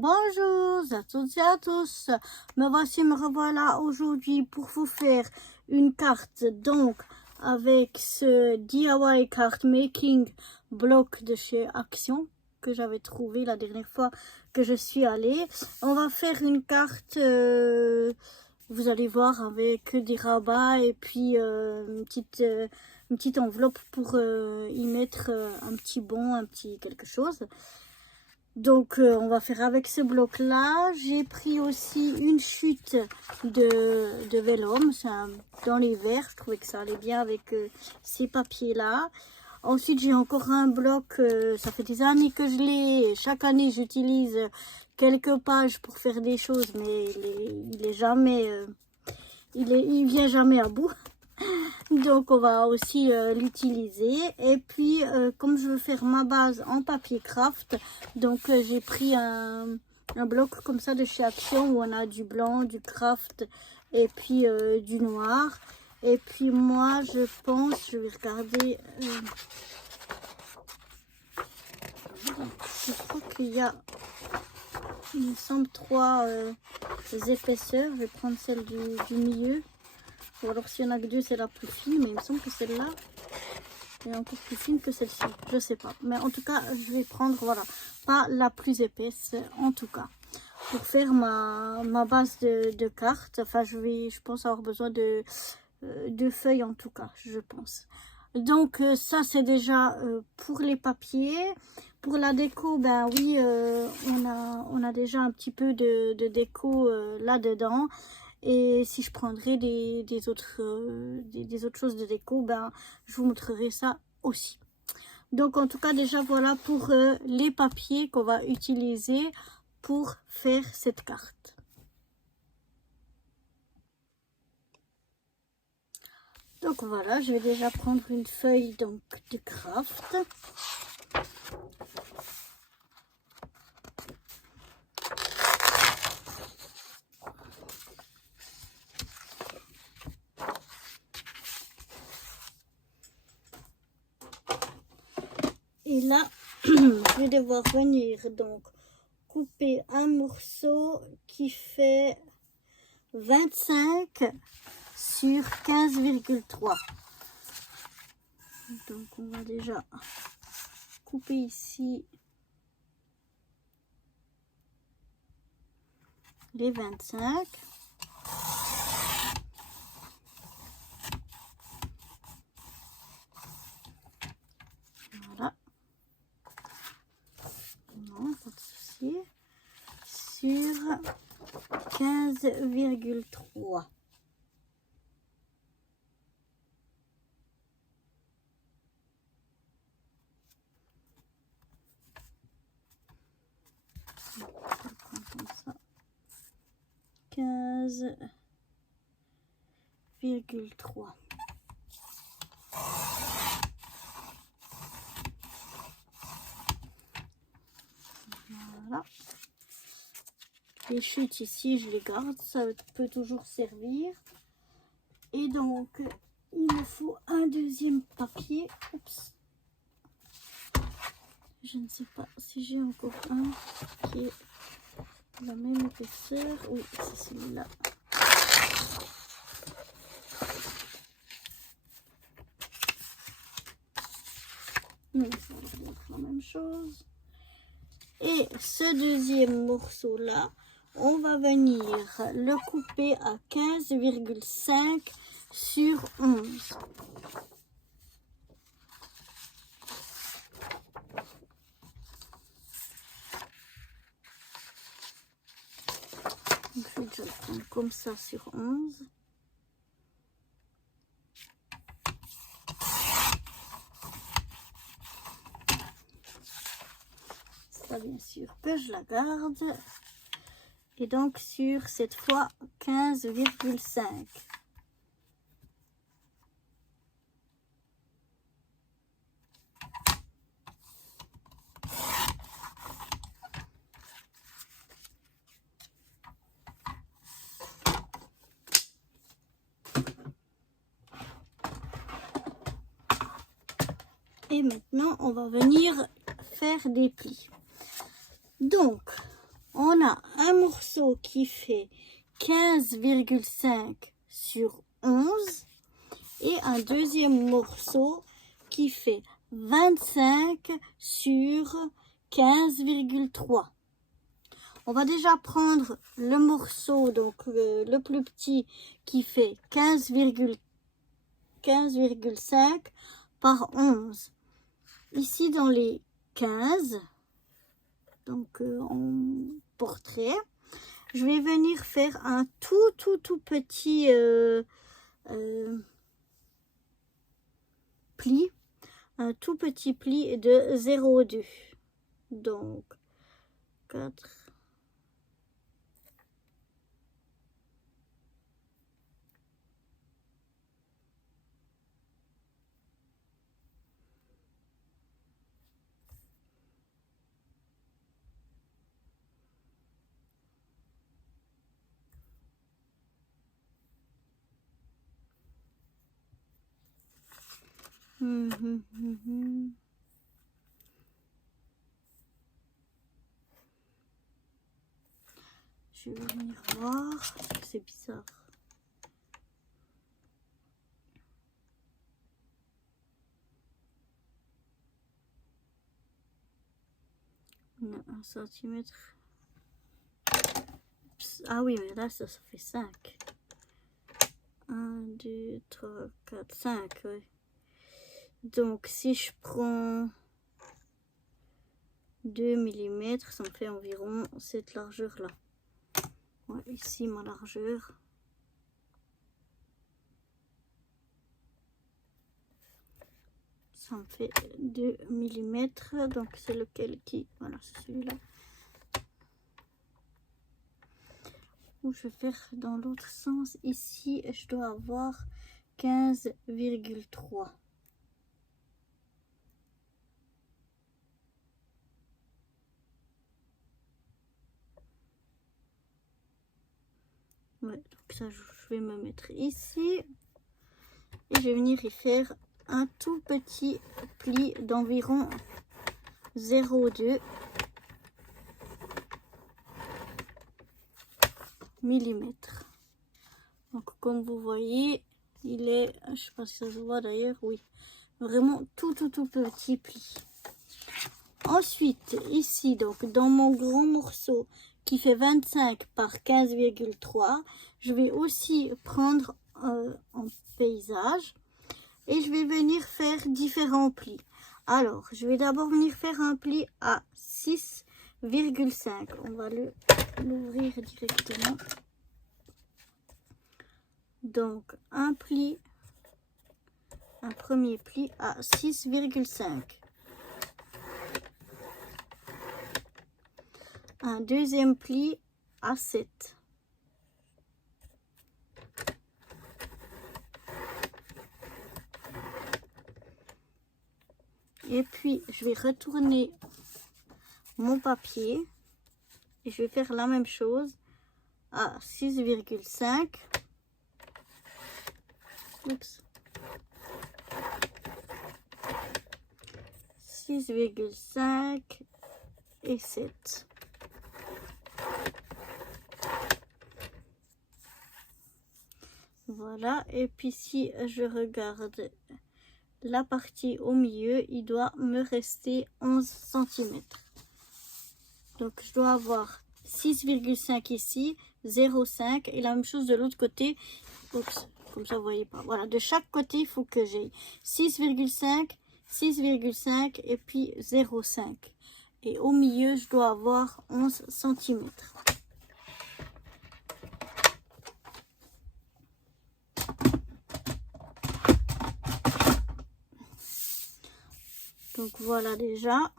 Bonjour à toutes et à tous, me revoilà aujourd'hui pour vous faire une carte donc avec ce DIY card making bloc de chez Action que j'avais trouvé la dernière fois que je suis allée. On va faire une carte, vous allez voir, avec des rabats et puis une petite enveloppe pour y mettre un petit bon, un petit quelque chose. Donc on va faire avec ce bloc là. J'ai pris aussi une chute de vélum dans les verres. Je trouvais que ça allait bien avec ces papiers là. Ensuite j'ai encore un bloc, ça fait des années que je l'ai. Chaque année j'utilise quelques pages pour faire des choses, mais il vient jamais à bout. Donc on va aussi l'utiliser. Et puis comme je veux faire ma base en papier craft, donc j'ai pris un bloc comme ça de chez Action où on a du blanc, du craft et puis du noir. Et puis moi je pense, je vais regarder, je crois qu'il y a, il me semble, 3 épaisseurs. Je vais prendre celle du milieu. Ou alors s'il y en a que 2, c'est la plus fine, mais il me semble que celle-là est encore plus fine que celle-ci. Je sais pas. Mais en tout cas, je vais prendre, voilà, pas la plus épaisse, en tout cas. Pour faire ma base de cartes. Enfin, je pense avoir besoin de feuilles, en tout cas, je pense. Donc, ça, c'est déjà pour les papiers. Pour la déco, ben oui, on a déjà un petit peu de déco là-dedans. Et si je prendrais des autres choses de déco, ben, je vous montrerai ça aussi. Donc en tout cas déjà voilà pour les papiers qu'on va utiliser pour faire cette carte. Donc voilà, je vais déjà prendre une feuille donc de craft. Et là, je vais devoir venir donc couper un morceau qui fait 25 sur 15,3. Donc on va déjà couper ici les 25. Voilà. Non, pas de souci. Sur 15,3. Comme ça. 15,3. Voilà. Les chutes ici, je les garde, ça peut toujours servir. Et donc, il me faut un deuxième papier. Oups. Je ne sais pas si j'ai encore un qui est la même épaisseur. Oui, c'est celui-là. Mais ça va être la même chose. Et ce deuxième morceau là, on va venir le couper à 15,5 sur 11. Donc, je vais déjà le prendre comme ça sur 11. Ça, bien sûr que je la garde. Et donc sur cette fois 15,5. Et maintenant on va venir faire des plis. Donc On a un morceau qui fait 15,5 sur 11 et un deuxième morceau qui fait 25 sur 15,3. On va déjà prendre le morceau, donc le plus petit, qui fait 15,5 par 11. Ici dans les 15, donc en portrait, je vais venir faire un tout petit pli, un tout petit pli de 0,2. Donc 4. Je vais venir voir, c'est bizarre. Non, 1 centimètre. Ah oui, mais là, ça fait 5. 1, 2, 3, 4, 5, oui. Donc, si je prends 2 mm, ça me fait environ cette largeur-là. Ouais, ici, ma largeur. Ça me fait 2 mm. Donc, c'est lequel qui... Voilà, c'est celui-là. Ou je vais faire dans l'autre sens. Ici, je dois avoir 15,3. Ouais, donc ça, je vais me mettre ici. Et je vais venir y faire un tout petit pli d'environ 0,2 mm. Donc, comme vous voyez, il est, je ne sais pas si ça se voit d'ailleurs, oui, vraiment tout petit pli. Ensuite, ici, donc, dans mon grand morceau qui fait 25 par 15,3, je vais aussi prendre en paysage et je vais venir faire différents plis. Alors, je vais d'abord venir faire un pli à 6,5. On va l'ouvrir directement. Donc, un premier pli à 6,5. Un deuxième pli à 7. Et puis, je vais retourner mon papier et je vais faire la même chose à 6,5. Oups. 6,5 et 7. Voilà, et puis si je regarde la partie au milieu, il doit me rester 11 cm. Donc je dois avoir 6,5 ici, 0,5 et la même chose de l'autre côté. Oups, comme ça vous voyez pas. Voilà, de chaque côté, il faut que j'ai 6,5, 6,5 et puis 0,5. Et au milieu, je dois avoir 11 cm. Donc voilà déjà.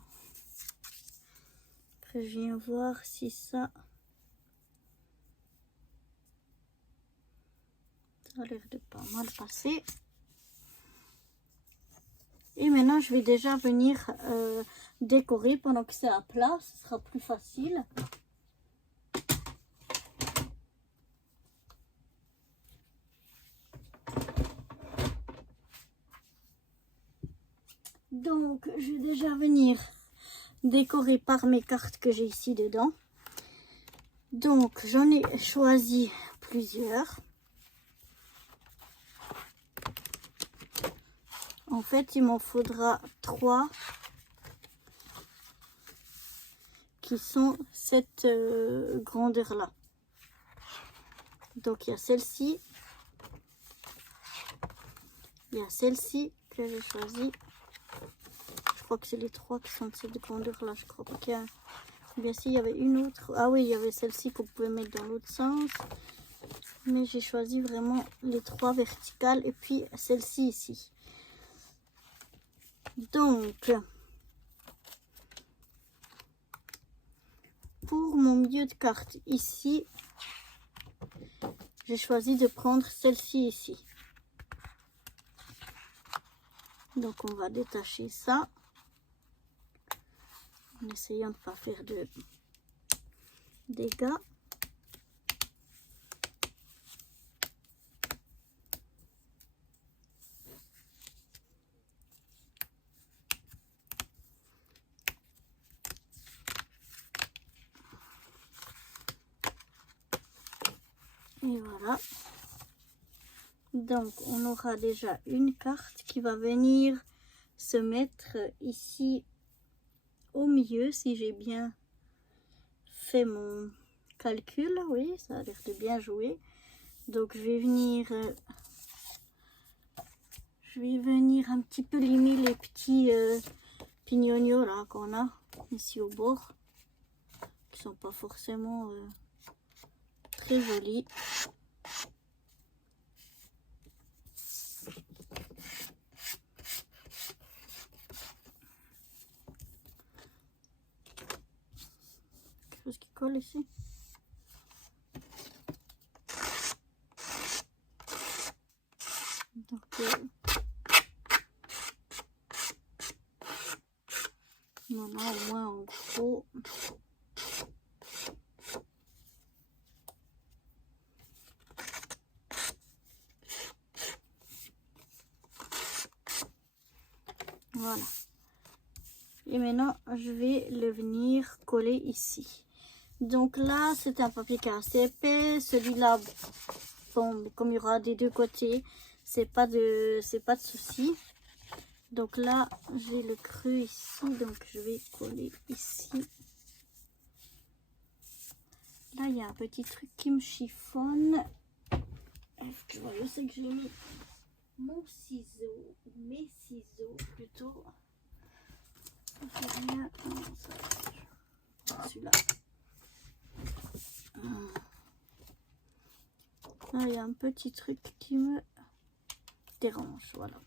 Après, je viens voir si ça a l'air de pas mal passer. Et maintenant, je vais déjà venir décorer pendant que c'est à plat. Ce sera plus facile. Donc, je vais déjà venir décorer par mes cartes que j'ai ici dedans. Donc j'en ai choisi plusieurs. En fait, il m'en faudra 3 qui sont cette grandeur-là. Donc, il y a celle-ci. Il y a celle-ci que j'ai choisie. Je crois que c'est les 3 qui sont de cette grandeur-là. Je crois qu'il y a... Bien si, il y avait une autre. Ah oui, il y avait celle-ci qu'on pouvait mettre dans l'autre sens. Mais j'ai choisi vraiment les 3 verticales et puis celle-ci ici. Donc, pour mon milieu de carte ici, j'ai choisi de prendre celle-ci ici. Donc, on va détacher ça en essayant de ne pas faire de dégâts. Et voilà. Donc, on aura déjà une carte qui va venir se mettre ici au milieu, si j'ai bien fait mon calcul. Oui, ça a l'air de bien jouer. Donc, je vais venir un petit peu limer les petits pignonios là qu'on a ici au bord, qui sont pas forcément très jolis. Quelque chose qui colle ici. Donc on en a au moins en gros. Voilà. Et maintenant, je vais le venir coller ici. Donc là, c'est un papier qui est assez épais. Celui-là, bon, comme il y aura des deux côtés, c'est pas de souci. Donc là, j'ai le creux ici, donc je vais coller ici. Là, il y a un petit truc qui me chiffonne. Tu vois, je sais que j'ai mis mon ciseau, mes ciseaux plutôt. Rien. Celui-là. Là, il y a un petit truc qui me dérange. Voilà.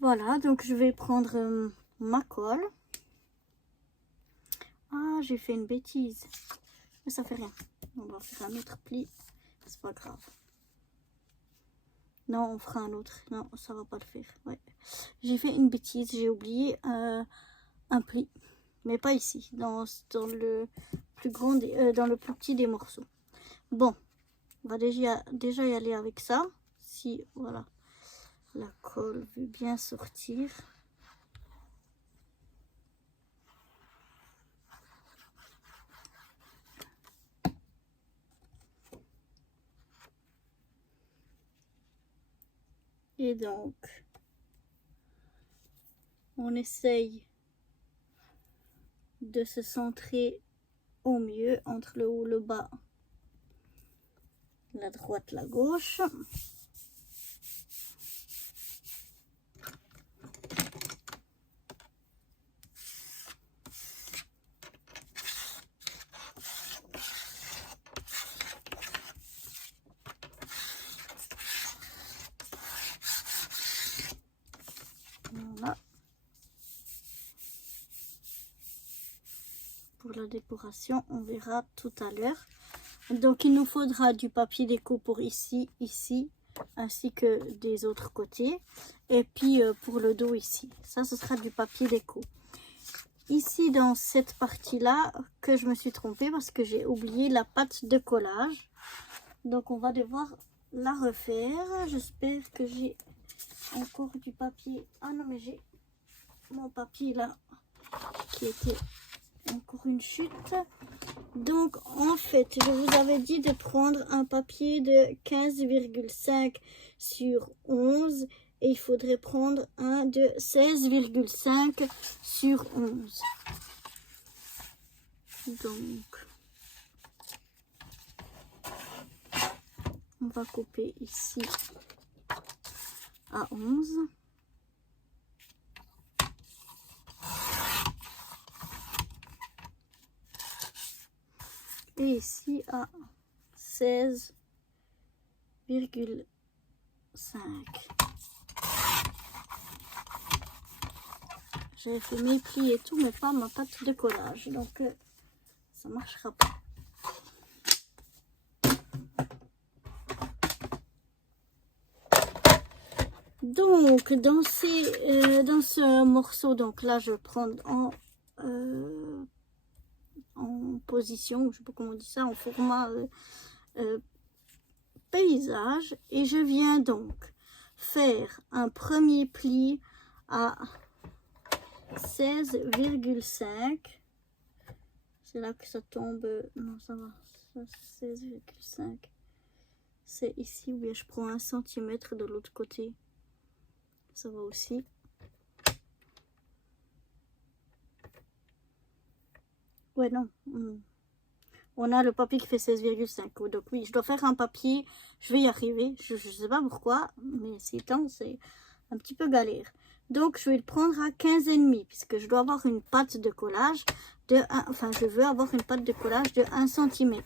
Voilà, donc je vais prendre ma colle. Ah, j'ai fait une bêtise. Mais ça fait rien. On va faire un autre pli. C'est pas grave. Non, on fera un autre. Non, ça va pas le faire. Ouais. J'ai fait une bêtise. J'ai oublié un pli. Mais pas ici. Dans le plus grand dans le plus petit des morceaux. Bon. On va déjà y aller avec ça. Si, voilà. La colle veut bien sortir. Et donc, on essaye de se centrer au mieux entre le haut, le bas, la droite, la gauche. Voilà. Pour la décoration, on verra tout à l'heure. Donc, il nous faudra du papier déco pour ici, ici, ainsi que des autres côtés. Et puis, pour le dos ici. Ça, ce sera du papier déco. Ici, dans cette partie-là, que je me suis trompée parce que j'ai oublié la pâte de collage. Donc, on va devoir la refaire. J'espère que j'ai encore du papier. Ah non, mais j'ai mon papier là qui était encore une chute. Donc en fait, je vous avais dit de prendre un papier de 15,5 sur 11 et il faudrait prendre un de 16,5 sur 11. Donc on va couper ici à 11. Et ici à 16,5. J'ai fait mes plis et tout, mais pas ma pâte de collage. Donc, ça marchera pas. Donc, dans ce morceau, donc là, je vais prendre en position, je sais pas comment on dit ça, en format paysage. Et je viens donc faire un premier pli à 16,5. C'est là que ça tombe. Non, ça va. 16,5. C'est ici. Ou bien je prends 1 centimètre de l'autre côté. Ça va aussi. Ouais, non. On a le papier qui fait 16,5. Donc oui, je dois faire un papier. Je vais y arriver. Je ne sais pas pourquoi. Mais c'est un petit peu galère. Donc je vais le prendre à 15,5. Puisque je dois avoir une pâte de collage de 1. Enfin, je veux avoir une pâte de collage de 1 cm.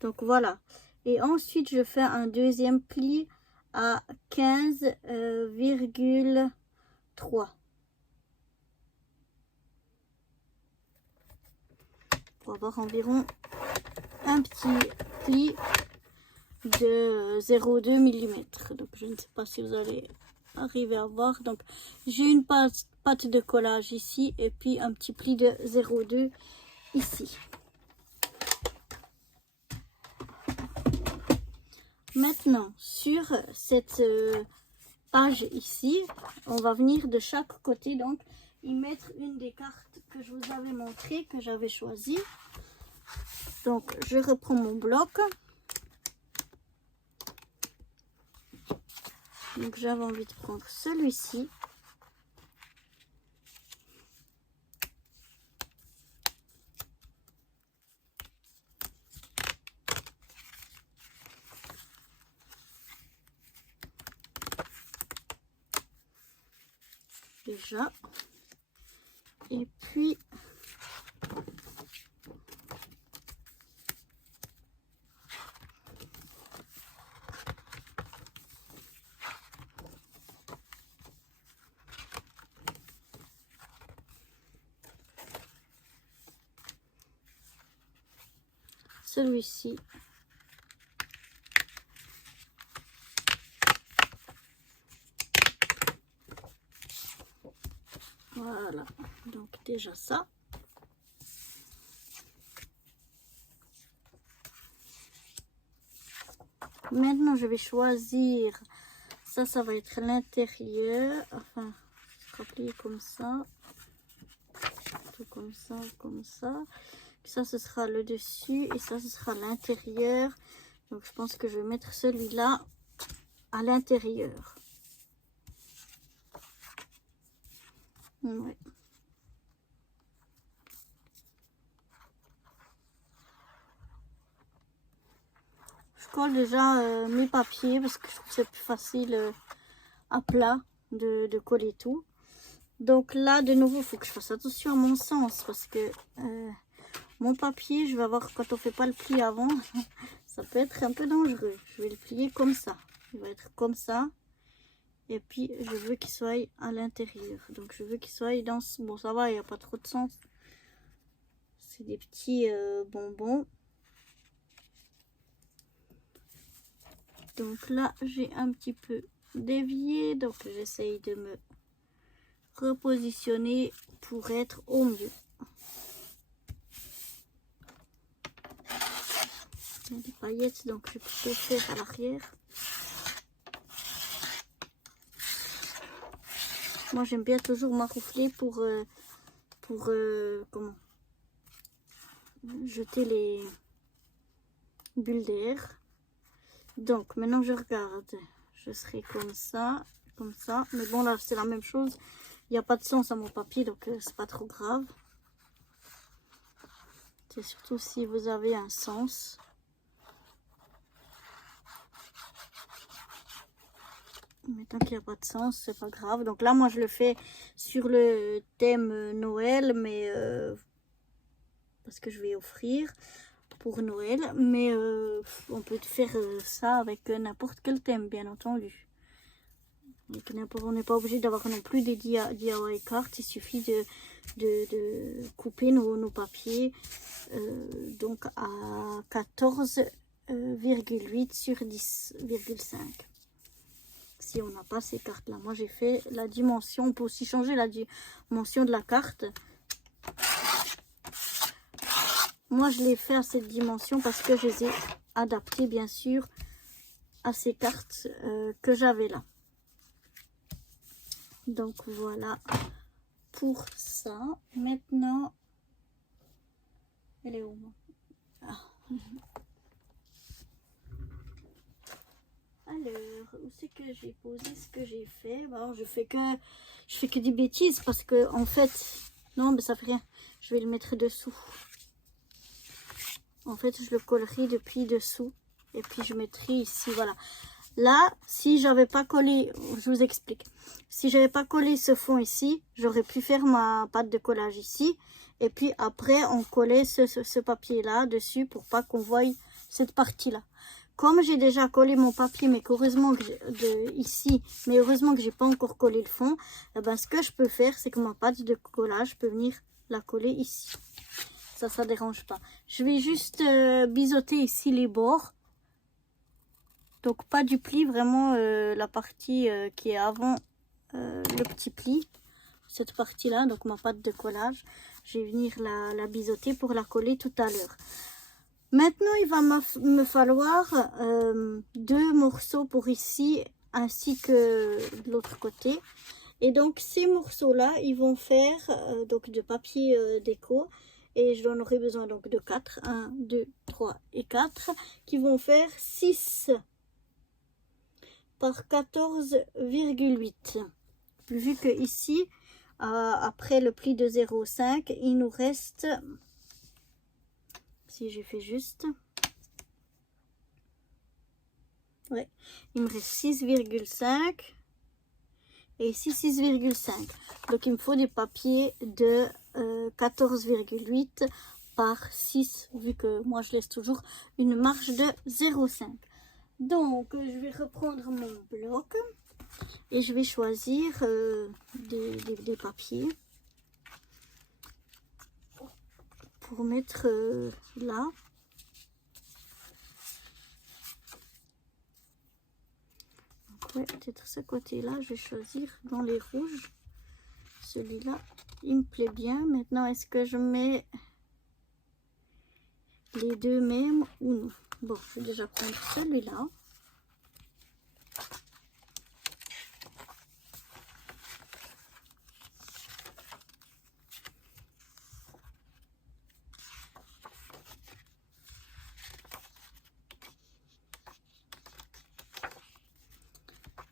Donc voilà. Et ensuite, je fais un deuxième pli à 15,3. Pour avoir environ un petit pli de 0,2 mm. Donc je ne sais pas si vous allez arriver à voir. Donc j'ai une pâte de collage ici et puis un petit pli de 0,2 ici. Maintenant, sur cette page ici, on va venir de chaque côté donc y mettre une des cartes que je vous avais montré, que j'avais choisi. Donc, je reprends mon bloc. Donc, j'avais envie de prendre celui-ci. Déjà. Et puis celui-ci. Voilà, donc déjà ça. Maintenant, je vais choisir, ça va être l'intérieur, enfin, plier comme ça, tout comme ça, comme ça. Ça, ce sera le dessus et ça, ce sera l'intérieur. Donc, je pense que je vais mettre celui-là à l'intérieur. Ouais. Je colle déjà mes papiers parce que je trouve que c'est plus facile à plat de coller tout. Donc là, de nouveau, il faut que je fasse attention à mon sens parce que mon papier, je vais avoir, quand on fait pas le pli avant, ça peut être un peu dangereux. Je vais le plier comme ça. Il va être comme ça. Et puis, je veux qu'il soit à l'intérieur. Donc, je veux qu'il soit dans ce... Bon, ça va, il n'y a pas trop de sens. C'est des petits bonbons. Donc là, j'ai un petit peu dévié. Donc, j'essaye de me repositionner pour être au mieux. Il y a des paillettes, donc je peux faire à l'arrière. Moi, j'aime bien toujours maroufler pour comment jeter les bulles d'air. Donc, maintenant, je regarde. Je serai comme ça. Mais bon, là, c'est la même chose. Il n'y a pas de sens à mon papier, donc c'est pas trop grave. C'est surtout si vous avez un sens. Mais tant qu'il n'y a pas de sens, c'est pas grave. Donc là, moi, je le fais sur le thème Noël, mais parce que je vais offrir pour Noël. Mais on peut faire ça avec n'importe quel thème, bien entendu. On n'est pas obligé d'avoir non plus des DIY cartes. Il suffit de couper nos papiers donc à 14,8 sur 10,5. Si on n'a pas ces cartes là, moi j'ai fait la dimension. On peut aussi changer la dimension de la carte. Moi je l'ai fait à cette dimension parce que je les ai adaptées bien sûr à ces cartes que j'avais là. Donc voilà pour ça. Maintenant, elle est où? Ah. Alors, où c'est que j'ai posé ce que j'ai fait? Bon, je fais que des bêtises parce que en fait, non, mais ça fait rien. Je vais le mettre dessous. En fait, je le collerai depuis dessous et puis je mettrai ici, voilà. Là, si j'avais pas collé, je vous explique. Si j'avais pas collé ce fond ici, j'aurais pu faire ma pâte de collage ici. Et puis après, on collait ce papier-là dessus pour pas qu'on voie cette partie-là. Comme j'ai déjà collé mon papier, mais qu'heureusement que ici, mais heureusement que j'ai pas encore collé le fond, eh ben, ce que je peux faire, c'est que ma pâte de collage, je peux venir la coller ici. Ça dérange pas. Je vais juste biseauter ici les bords. Donc pas du pli, vraiment la partie qui est avant le petit pli. Cette partie-là, donc ma pâte de collage. Je vais venir la biseauter pour la coller tout à l'heure. Maintenant, il va me falloir 2 morceaux pour ici, ainsi que de l'autre côté. Et donc ces morceaux-là, ils vont faire donc de papier déco. Et j'en aurai besoin donc de 4. 1, 2, 3 et 4. Qui vont faire 6 par 14,8. Vu que ici, après le pli de 0,5, il nous reste, si j'ai fait juste, ouais, il me reste 6,5 et ici 6,5. Donc il me faut des papiers de 14,8 par 6, vu que moi je laisse toujours une marge de 0,5. Donc je vais reprendre mon bloc et je vais choisir des papiers pour mettre là. Donc ouais, peut-être ce côté-là, je vais choisir dans les rouges. Celui-là, il me plaît bien. Maintenant, est-ce que je mets les deux mêmes ou non? Bon, je vais déjà prendre celui-là.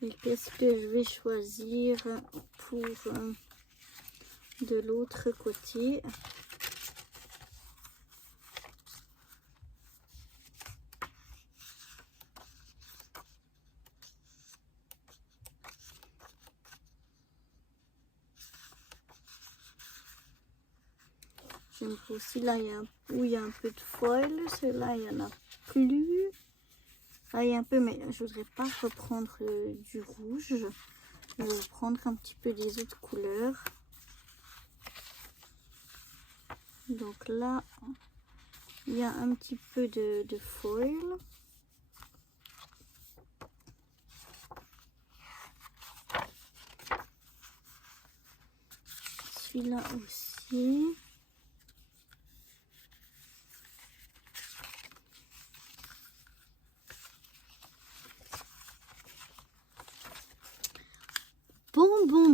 Et qu'est-ce que je vais choisir pour de l'autre côté? J'aime aussi là où il y a un peu de foil. Celui-là, il n'y en a plus. Là, il y a un peu, mais je voudrais pas reprendre du rouge. Je vais prendre un petit peu des autres couleurs. Donc là, il y a un petit peu de foil. Celui-là aussi.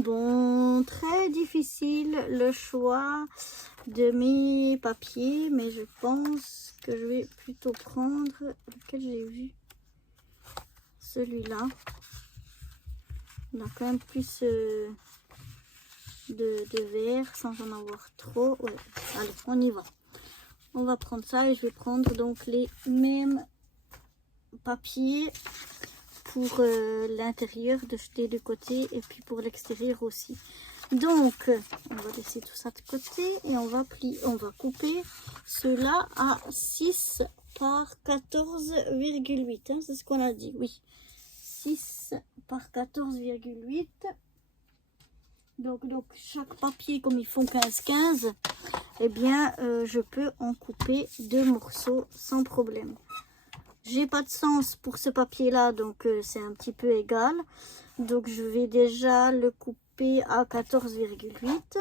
Bon. rend très difficile le choix de mes papiers, mais je pense que je vais plutôt prendre lequel j'ai vu. Celui-là. On a quand même plus de vert sans en avoir trop. Ouais. Allez, on y va. On va prendre ça et je vais prendre donc les mêmes papiers pour l'intérieur de jeter de côté et puis pour l'extérieur aussi. Donc on va laisser tout ça de côté et on va couper cela à 6 par 14,8 hein, c'est ce qu'on a dit, oui, 6 par 14,8. Donc chaque papier, comme ils font 15-15, eh bien je peux en couper 2 morceaux sans problème. J'ai pas de sens pour ce papier là, donc c'est un petit peu égal. Donc je vais déjà le couper à 14,8.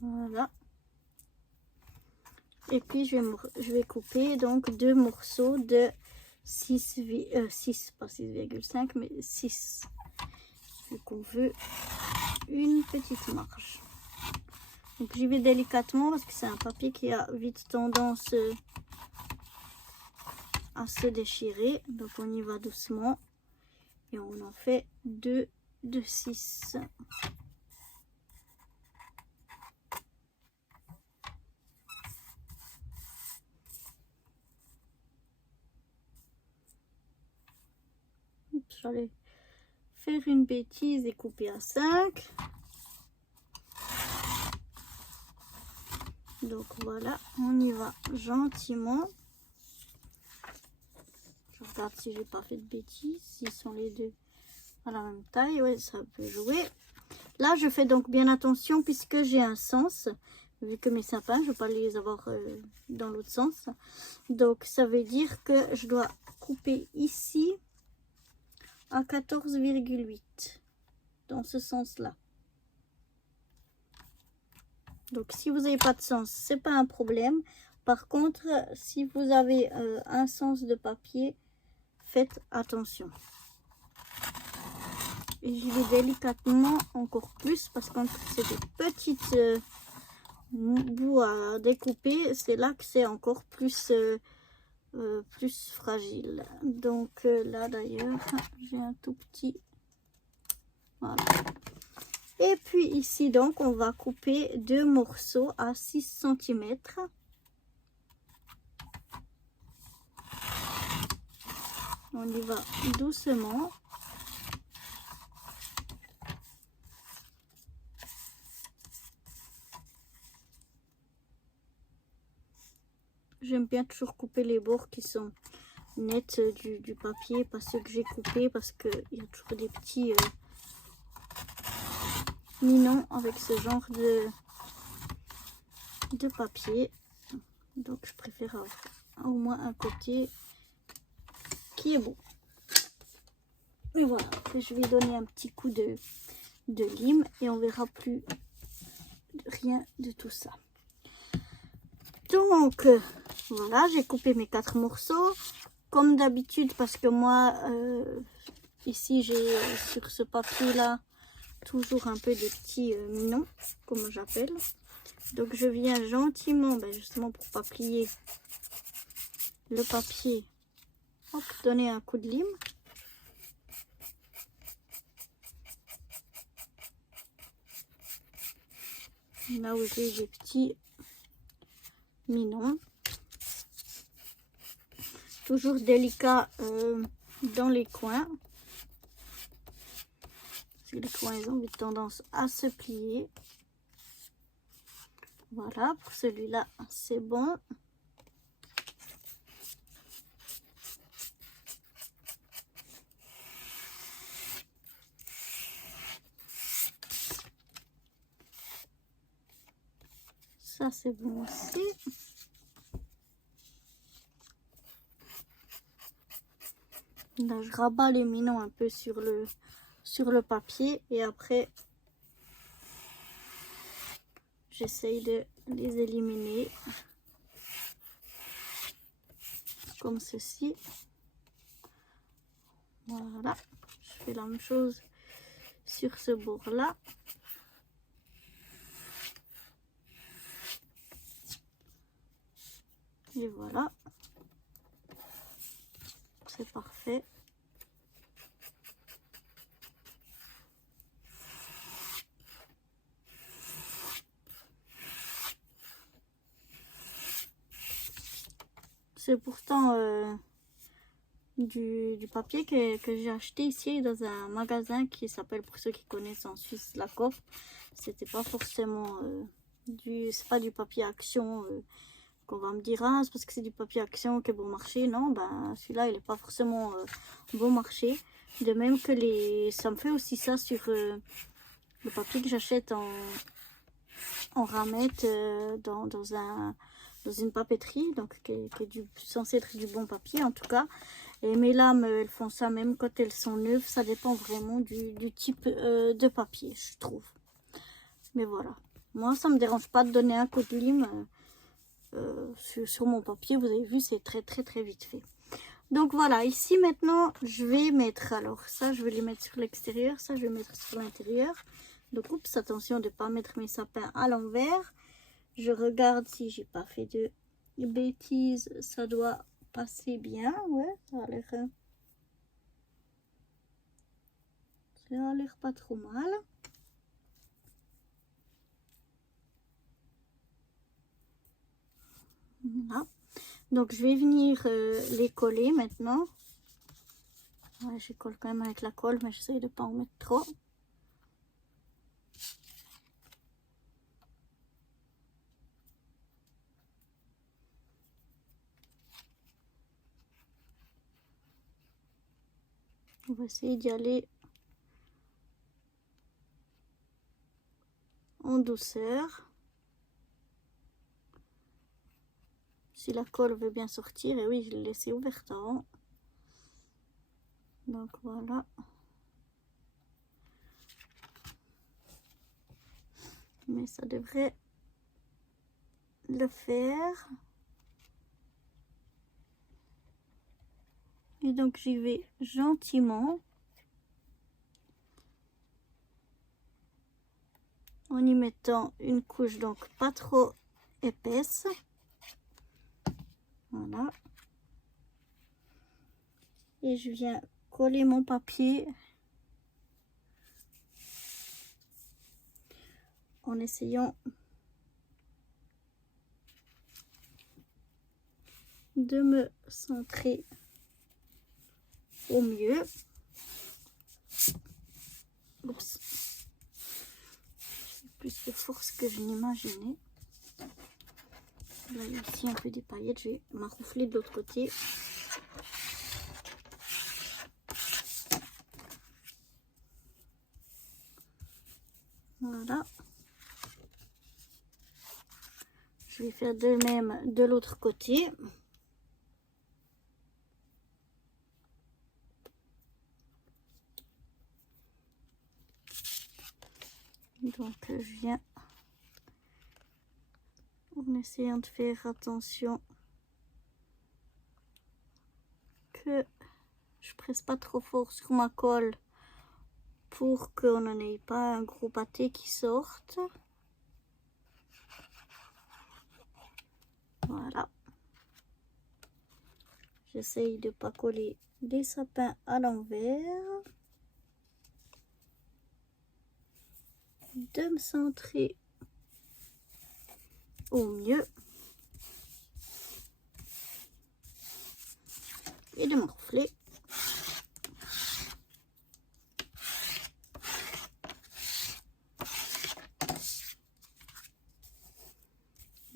Voilà. Et puis je vais couper donc 2 morceaux de 6, pas 6,5 mais 6. Vu qu'on veut une petite marge. Donc j'y vais délicatement parce que c'est un papier qui a vite tendance à se déchirer. Donc on y va doucement. Et on en fait 2 de 6. J'allais faire une bêtise et couper à 5. Donc voilà, on y va gentiment. Je regarde si j'ai pas fait de bêtises, s'ils sont les deux à la même taille. Ouais, ça peut jouer. Là, je fais donc bien attention puisque j'ai un sens. Vu que mes sapins, je ne vais pas les avoir dans l'autre sens. Donc, ça veut dire que je dois couper ici à 14,8 dans ce sens-là. Donc, si vous n'avez pas de sens, c'est pas un problème. Par contre, si vous avez un sens de papier, faites attention. Et je vais délicatement encore plus parce que c'est des petites bouts à découper. C'est là que c'est encore plus fragile. Donc là d'ailleurs, j'ai un tout petit. Voilà. Et puis ici donc, on va couper 2 morceaux à 6 cm. On y va doucement. J'aime bien toujours couper les bords qui sont nets du papier, pas ceux que j'ai coupés, parce qu'il y a toujours des petits minons avec ce genre de papier. Donc je préfère avoir au moins un côté qui est bon. Et voilà, je vais donner un petit coup de lime et on verra plus rien de tout ça. Donc voilà, j'ai coupé mes 4 morceaux comme d'habitude parce que moi ici j'ai sur ce papier là toujours un peu des petits minons comme j'appelle. Donc je viens gentiment, justement pour pas plier le papier, hop, donner un coup de lime. Là où j'ai des petits minons. Toujours délicat dans les coins. Parce que les coins ils ont vite tendance à se plier. Voilà, pour celui-là, c'est bon. Ça, c'est bon aussi. Là, je rabats les minons un peu sur sur le papier et après j'essaye de les éliminer comme ceci. Voilà, je fais la même chose sur ce bord là. Et voilà, c'est parfait. C'est pourtant du papier que j'ai acheté ici dans un magasin qui s'appelle, pour ceux qui connaissent en Suisse, la Coop. C'était pas forcément c'est pas du papier action qu'on va me dire, ah, c'est parce que c'est du papier action qui est bon marché. Non, ben celui-là il est pas forcément bon marché. De même que ça me fait aussi ça sur le papier que j'achète en ramette dans une papeterie, donc qui est censé être du bon papier en tout cas. Et mes lames, elles font ça même quand elles sont neuves. Ça dépend vraiment du type de papier, je trouve. Mais voilà. Moi, ça me dérange pas de donner un coup de lime sur mon papier. Vous avez vu, c'est très vite fait. Donc voilà, ici maintenant, je vais mettre, alors ça, je vais les mettre sur l'extérieur. Ça, je vais mettre sur l'intérieur. Donc, oups, attention de ne pas mettre mes sapins à l'envers. Je regarde si j'ai pas fait de bêtises. Ça doit passer bien. Ouais, ça a l'air pas trop mal. Voilà. Donc je vais venir les coller maintenant. Ouais, je colle quand même avec la colle, mais j'essaie de pas en mettre trop. On va essayer d'y aller en douceur. Si la colle veut bien sortir, et oui, je l'ai laissé ouverte avant. Donc voilà. Mais ça devrait le faire. Et donc j'y vais gentiment. En y mettant une couche donc pas trop épaisse. Voilà. Et je viens coller mon papier en essayant de me centrer au mieux. Oups. J'ai plus de force que je n'imaginais. Là, il y a aussi un peu des paillettes. Je vais m'arroufler de l'autre côté. Voilà. Je vais faire de même de l'autre côté. Donc je viens en essayant de faire attention que je presse pas trop fort sur ma colle pour qu'on n'en ait pas un gros pâté qui sorte. Voilà. J'essaye de pas coller des sapins à l'envers. De me centrer au mieux. Et de m'enfler.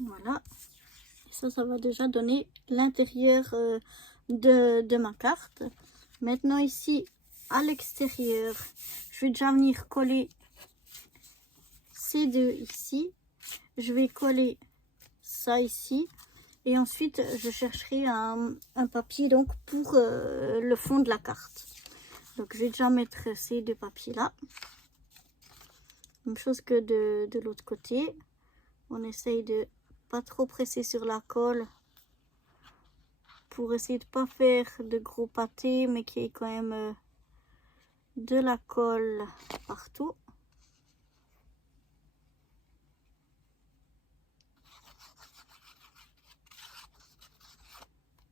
Voilà. Et ça va déjà donner l'intérieur de ma carte. Maintenant ici, à l'extérieur, je vais déjà venir coller ces deux ici. Je vais coller ça ici. Et ensuite, je chercherai un papier donc pour le fond de la carte. Donc je vais déjà mettre ces deux papiers là. Même chose que de l'autre côté. On essaye de pas trop presser sur la colle pour essayer de pas faire de gros pâtés, mais qu'il y ait quand même de la colle partout.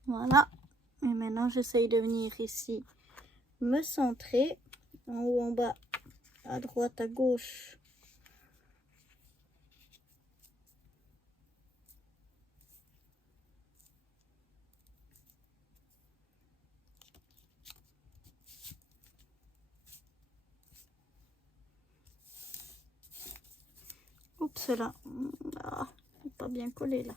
Voilà. Et maintenant j'essaye de venir ici me centrer en haut, en bas, à droite, à gauche. Oups là, ah, pas bien collé là.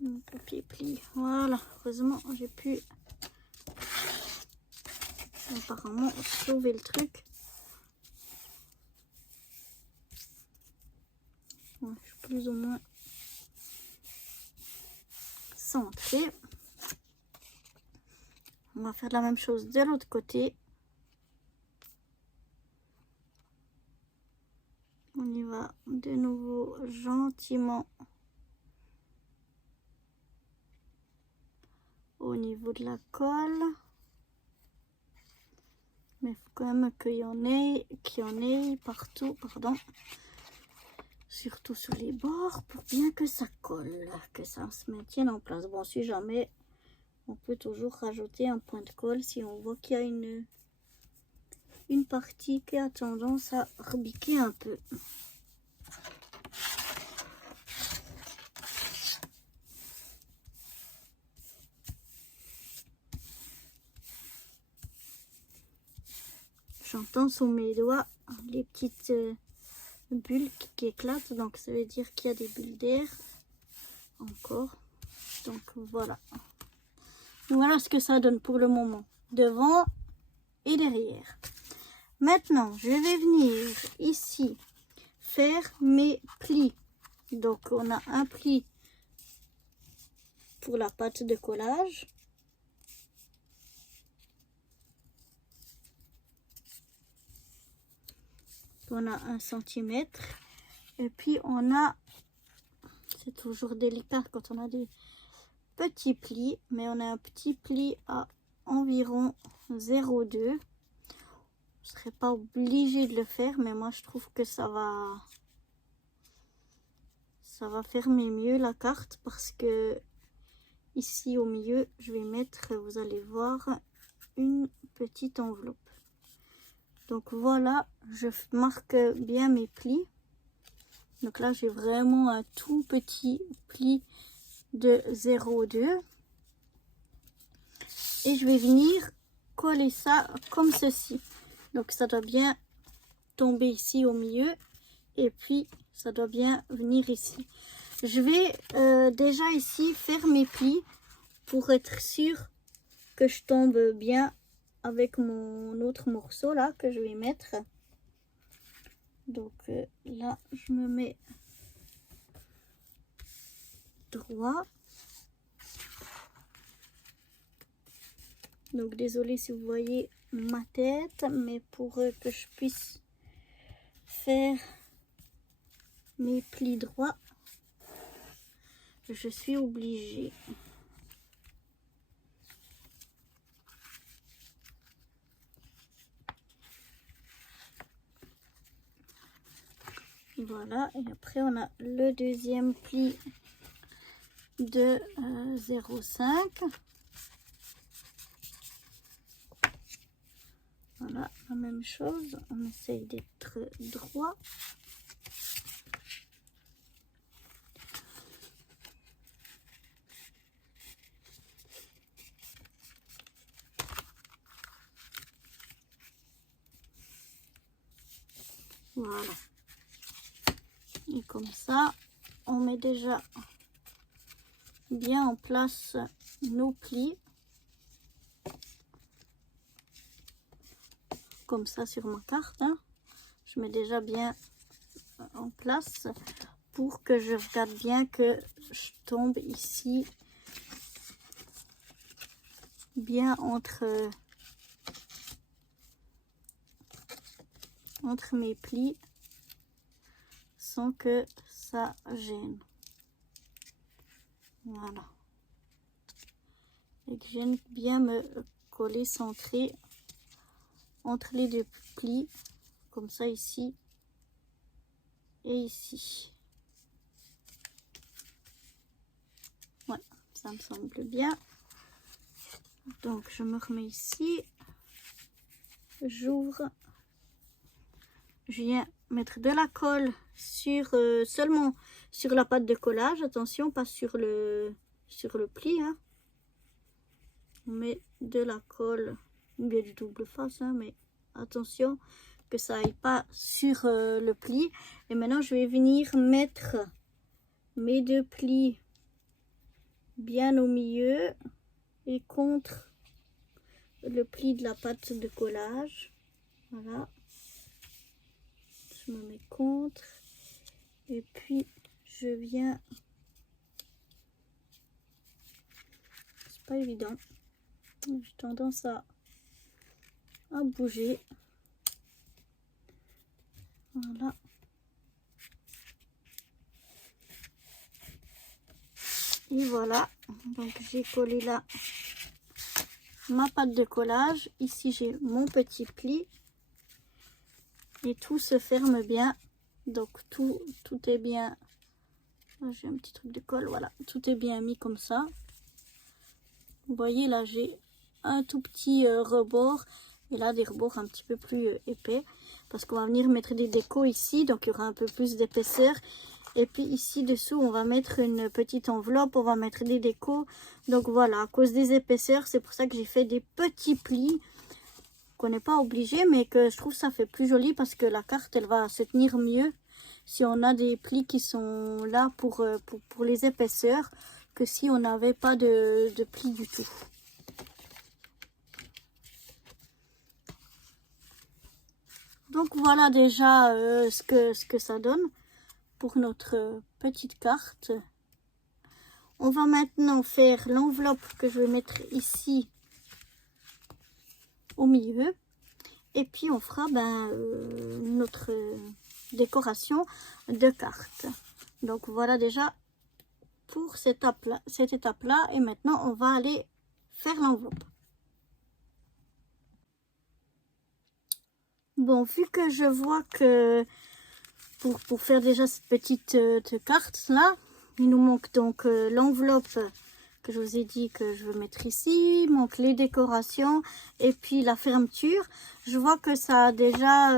Mon papier plie. Voilà, heureusement j'ai pu apparemment sauver le truc. Ouais, je suis plus ou moins centrée. On va faire la même chose de l'autre côté. On y va de nouveau gentiment au niveau de la colle. Mais il faut quand même qu'il y en ait partout, pardon. Surtout sur les bords pour bien que ça colle, que ça se maintienne en place. Bon, si jamais, on peut toujours rajouter un point de colle si on voit qu'il y a une partie qui a tendance à rebiquer un peu. J'entends sous mes doigts les petites bulles qui éclatent, donc ça veut dire qu'il y a des bulles d'air encore. Donc voilà. Voilà ce que ça donne pour le moment, devant et derrière. Maintenant, je vais venir ici faire mes plis. Donc on a un pli pour la pâte de collage. On a 1 cm. Et puis on a, c'est toujours délicat quand on a des petits plis, mais on a un petit pli à environ 0,2. Je ne serais pas obligée de le faire, mais moi je trouve que ça va fermer mieux la carte, parce que ici au milieu je vais mettre, vous allez voir, une petite enveloppe. Donc voilà, je marque bien mes plis. Donc là j'ai vraiment un tout petit pli de 0,2 et je vais venir coller ça comme ceci. Donc ça doit bien tomber ici au milieu et puis ça doit bien venir ici. Je vais déjà ici faire mes plis pour être sûr que je tombe bien avec mon autre morceau là que je vais mettre. Donc là je me mets droit. Donc désolé si vous voyez ma tête, mais pour que je puisse faire mes plis droits, je suis obligée. Voilà, et après on a le deuxième pli de 0,5. Voilà, la même chose, on essaye d'être droit. Voilà. Et comme ça, on met déjà bien en place nos plis. Comme ça sur ma carte, hein. Je mets déjà bien en place pour que je regarde bien que je tombe ici bien entre entre mes plis sans que ça gêne. Voilà. Et que je vienne bien me coller, centrer entre les deux plis, comme ça ici et ici. Ouais, ça me semble bien. Donc je me remets ici, j'ouvre, je viens mettre de la colle sur seulement sur la pâte de collage, attention, pas sur le pli, hein. On met de la colle, bien du double face, hein, mais attention que ça aille pas sur le pli. Et maintenant je vais venir mettre mes deux plis bien au milieu et contre le pli de la pâte de collage. Voilà, je me mets contre et puis je viens, c'est pas évident, j'ai tendance à bouger. Voilà, et voilà, donc j'ai collé là ma pâte de collage. Ici j'ai mon petit pli et tout se ferme bien, donc tout est bien. J'ai un petit truc de colle, voilà, tout est bien mis comme ça. Vous voyez là, j'ai un tout petit rebord et là des rebords un petit peu plus épais parce qu'on va venir mettre des décos ici, donc il y aura un peu plus d'épaisseur. Et puis ici dessous on va mettre une petite enveloppe, on va mettre des décos. Donc voilà, à cause des épaisseurs, c'est pour ça que j'ai fait des petits plis qu'on n'est pas obligé, mais que je trouve ça fait plus joli parce que la carte elle va se tenir mieux si on a des plis qui sont là pour les épaisseurs que si on n'avait pas de plis du tout. Donc voilà déjà ce que ça donne pour notre petite carte. On va maintenant faire l'enveloppe que je vais mettre ici au milieu. Et puis on fera notre décoration de carte. Donc voilà déjà pour cette étape là. Et maintenant on va aller faire l'enveloppe. Bon, vu que je vois que pour faire déjà cette petite carte là, il nous manque donc l'enveloppe que je vous ai dit que je veux mettre ici, il manque les décorations et puis la fermeture. Je vois que ça a déjà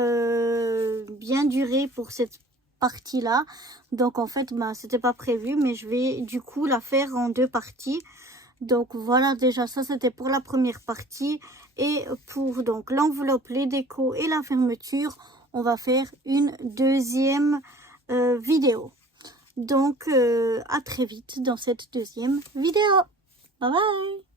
bien duré pour cette partie là, donc en fait c'était pas prévu, mais je vais du coup la faire en deux parties. Donc voilà, déjà ça c'était pour la première partie, et pour donc l'enveloppe, les décos et la fermeture, on va faire une deuxième vidéo. Donc à très vite dans cette deuxième vidéo. Bye bye.